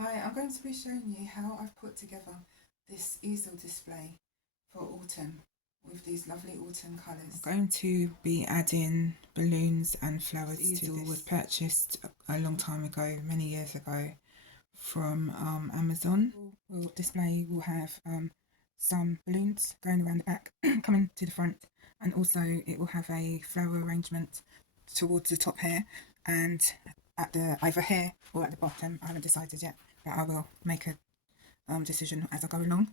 Hi, I'm going to be showing you how I've put together this easel display for autumn with these lovely autumn colours. I'm going to be adding balloons and flowers to this. Easel was purchased a long time ago, many years ago, from Amazon. Display will have some balloons going around the back, coming to the front, and also it will have a flower arrangement towards the top here and at the either here or at the bottom. I haven't decided yet, but I will make a decision as I go along.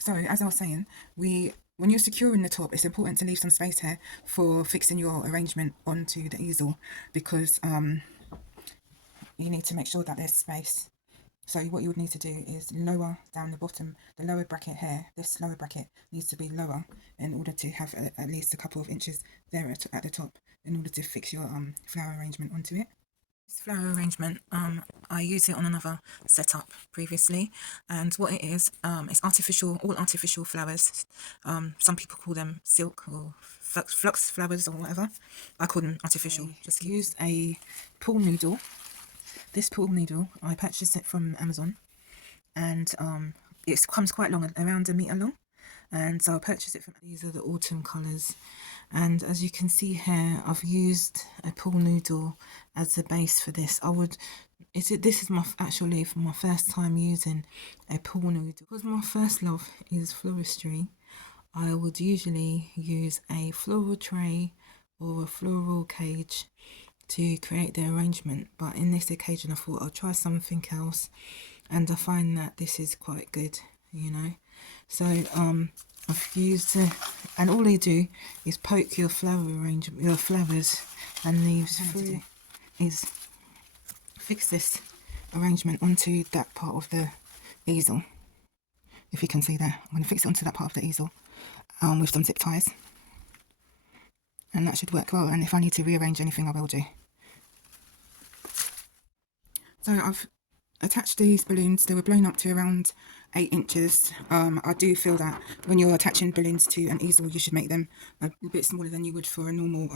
So as I was saying, when you're securing the top, it's important to leave some space here for fixing your arrangement onto the easel, because you need to make sure that there's space. So what you would need to do is lower down the bottom, the lower bracket here. This lower bracket needs to be lower in order to have at least a couple of inches there at the top in order to fix your flower arrangement onto it. This flower arrangement, I used it on another setup previously, and what it is, it's artificial, all artificial flowers. Some people call them silk or flux flowers or whatever. I call them artificial. Just use a pool noodle. This pool needle, I purchased it from Amazon, and it comes quite long, around a metre long, and so I purchased it from. These are the autumn colours, and as you can see here, I've used a pool noodle as the base for this. This is actually for my first time using a pool noodle, because my first love is floristry. I would usually use a floral tray or a floral cage to create the arrangement, but in this occasion I thought I'll try something else, and I find that this is quite good, so I've used and all they do is poke your your flowers and leaves through, is fix this arrangement onto that part of the easel. If you can see there, I'm going to fix it onto that part of the easel with some zip ties, and that should work well, and if I need to rearrange anything I will do. So I've attached these balloons. They were blown up to around 8 inches. I do feel that when you're attaching balloons to an easel, you should make them a bit smaller than you would for a normal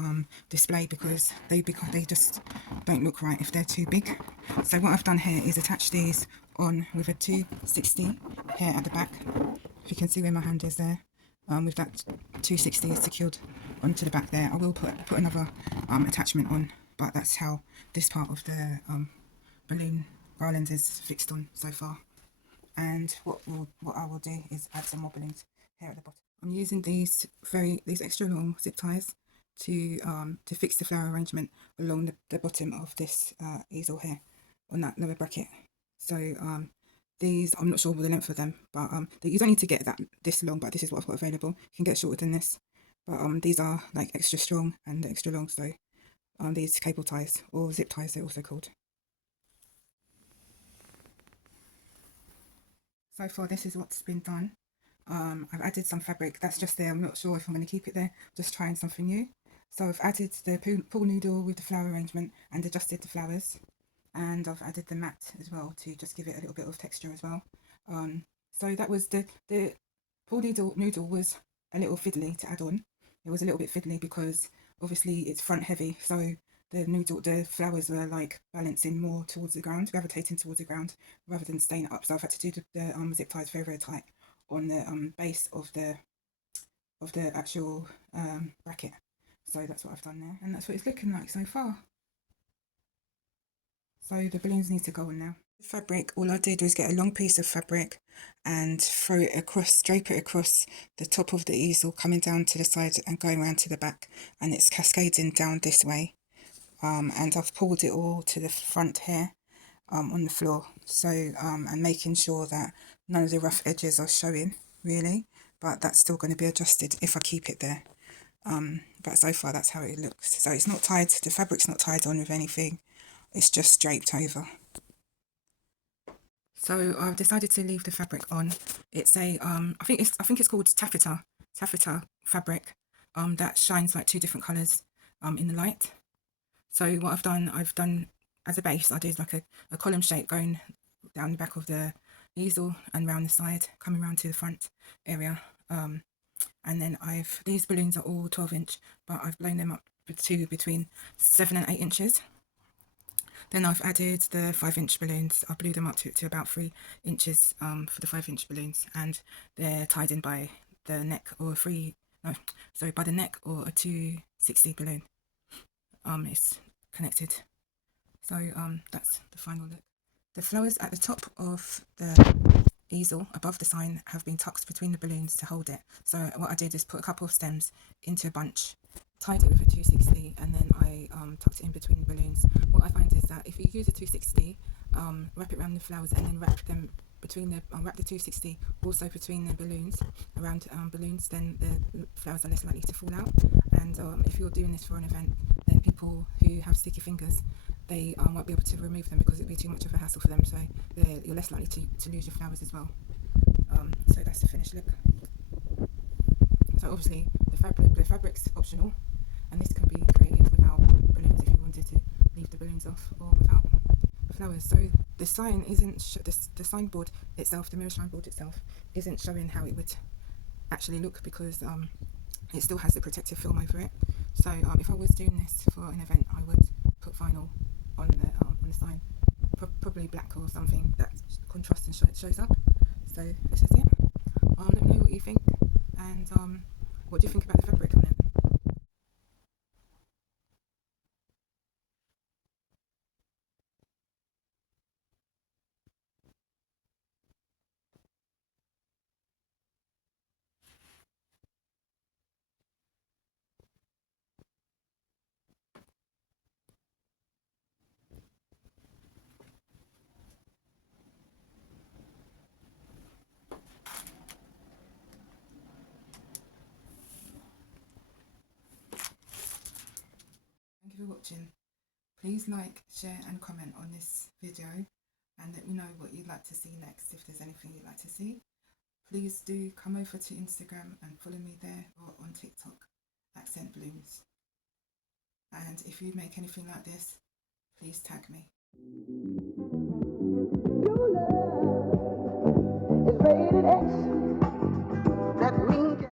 display, because they just don't look right if they're too big. So what I've done here is attach these on with a 260 here at the back. If you can see where my hand is there, with that 260 secured onto the back there. I will put another attachment on, but that's how this part of the balloon garland is fixed on so far. And what I will do is add some more balloons here at the bottom. I'm using these extra long zip ties to fix the flower arrangement along the bottom of this easel here on that lower bracket. So these, I'm not sure the length of them, but you don't need to get this long, but this is what I've got available. You can get shorter than this, but these are like extra strong and extra long. So these cable ties, or zip ties they're also called. So far this is what's been done. I've added some fabric that's just there. I'm not sure if I'm going to keep it there, just trying something new. So I've added the pool noodle with the flower arrangement and adjusted the flowers, and I've added the mat as well to just give it a little bit of texture as well. So that was the pool noodle was a little fiddly to add on. It was a little bit fiddly because obviously it's front heavy, so the flowers were like balancing more towards the ground, gravitating towards the ground rather than staying up. So I've had to do the zip ties very tight on the base of the actual bracket. So that's what I've done there, and that's what it's looking like so far. So the balloons need to go on now. The fabric, all I did was get a long piece of fabric and throw it across, drape it across the top of the easel, coming down to the side and going around to the back, and it's cascading down this way. And I've pulled it all to the front here on the floor, so and making sure that none of the rough edges are showing really, but that's still going to be adjusted if I keep it there. But so far that's how it looks. So it's not tied, the fabric's not tied on with anything, it's just draped over. So I've decided to leave the fabric on. It's a I think it's called taffeta fabric that shines like 2 different colours in the light. So what I've done as a base, I did like a column shape going down the back of the easel and round the side, coming round to the front area. And then these balloons are all 12 inch, but I've blown them up to between 7 and 8 inches. Then I've added the 5-inch balloons. I blew them up to about 3 inches for the 5-inch balloons, and they're tied in by the neck or by the neck or a 260 balloon. It's connected. So that's the final look. The flowers at the top of the easel above the sign have been tucked between the balloons to hold it. So what I did is put a couple of stems into a bunch, tied it with a 260, and then I tucked it in between the balloons. What I find is that if you use a 260, wrap it around the flowers and then wrap them between the wrap the 260 also between the balloons, around balloons, then the flowers are less likely to fall out. And if you're doing this for an event, then people who have sticky fingers, they won't be able to remove them because it'd be too much of a hassle for them. So you're less likely to lose your flowers as well. So that's the finished look. So obviously the fabric's optional, and this can be created without balloons if you wanted to leave the balloons off, or without flowers. So the sign isn't the signboard itself, the mirror signboard itself, isn't showing how it would actually look because it still has the protective film over it. So if I was doing this for an event, I would put vinyl on the sign, probably black or something that contrasts and shows up. So this is it. Let me know what you think, and what do you think about the fabric on it? Thank you for watching. Please like, share and comment on this video, and let me know what you'd like to see next, if there's anything you'd like to see. Please do come over to Instagram and follow me there, or on TikTok, Accent Blooms. And if you make anything like this, please tag me. Your love is rated X.